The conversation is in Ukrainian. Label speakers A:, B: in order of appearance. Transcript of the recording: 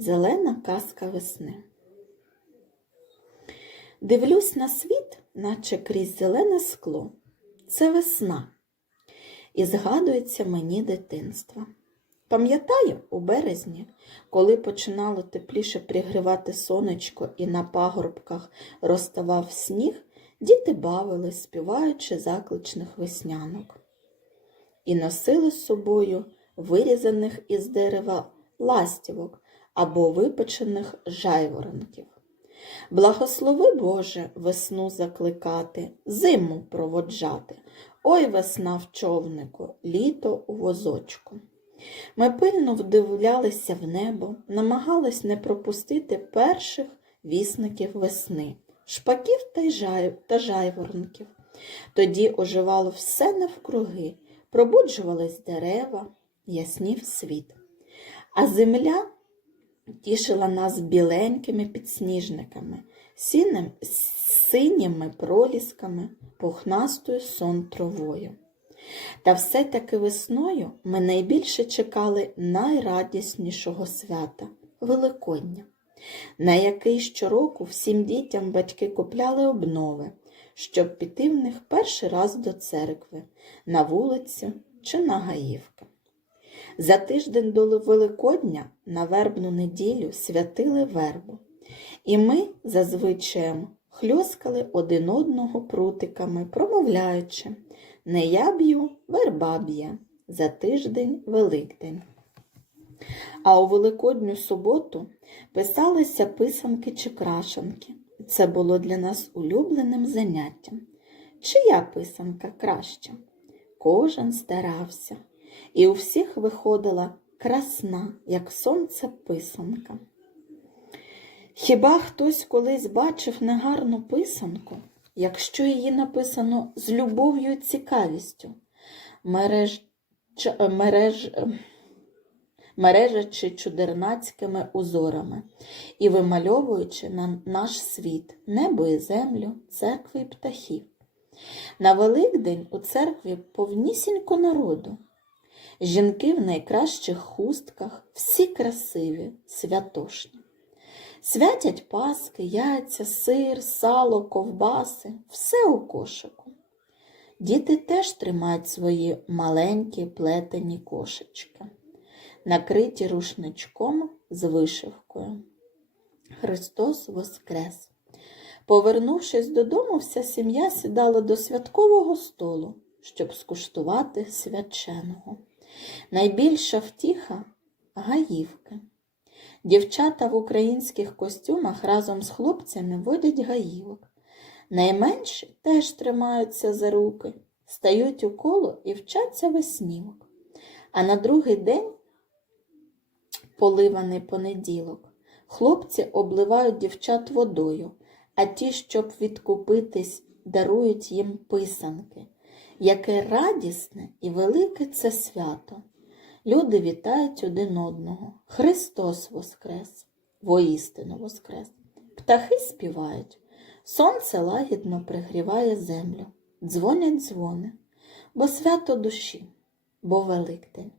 A: Зелена казка весни. Дивлюсь на світ, наче крізь зелене скло. Це весна. І згадується мені дитинство. Пам'ятаю, у березні, коли починало тепліше пригрівати сонечко і на пагорбках розставав сніг, діти бавились, співаючи закличних веснянок. І носили з собою вирізаних із дерева ластівок або випечених жайворонків. Благослови Боже весну закликати, зиму проводжати. Ой весна в човнику, літо у возочку. Ми пильно вдивлялися в небо, намагались не пропустити перших вісників весни, шпаків та, жай... та жайворонків. Тоді оживало все навкруги, пробуджувались дерева, яснів світ. А земля тішила нас біленькими підсніжниками, сінем, синіми пролісками, пухнастою сон травою. Та все-таки весною ми найбільше чекали найрадіснішого свята Великодня, на який щороку всім дітям батьки купляли обнови, щоб піти в них перший раз до церкви, на вулицю чи на гаївки. За тиждень до Великодня на вербну неділю святили вербу, і ми зазвичай хльоскали один одного прутиками, промовляючи не я б'ю, верба б'є, за тиждень Великдень. А у Великодню суботу писалися писанки чи крашанки. Це було для нас улюбленим заняттям. Чия писанка краща? Кожен старався, і у всіх виходила красна, як сонце писанка. Хіба хтось колись бачив негарну писанку, якщо її написано з любов'ю і цікавістю, мереж, ч- мереж, мережачи чудернацькими узорами і вимальовуючи на наш світ небо і землю, церкви і птахів. На Великдень у церкві повнісінько народу. Жінки в найкращих хустках, всі красиві, святошні. Святять паски, яйця, сир, сало, ковбаси, все у кошику. Діти теж тримають свої маленькі плетені кошечки, накриті рушничком з вишивкою. Христос Воскрес! Повернувшись додому, вся сім'я сідала до святкового столу, щоб скуштувати свяченого. Найбільша втіха гаївки. Дівчата в українських костюмах разом з хлопцями водять гаївок. Найменші теж тримаються за руки, стають у коло і вчаться веснівок. А на другий день, поливаний понеділок, хлопці обливають дівчат водою, а ті, щоб відкупитись, дарують їм писанки. Яке радісне і велике це свято. Люди вітають один одного. Христос Воскрес, воістину Воскрес. Птахи співають, сонце лагідно пригріває землю, дзвонять дзвони, бо свято душі, бо Великдень.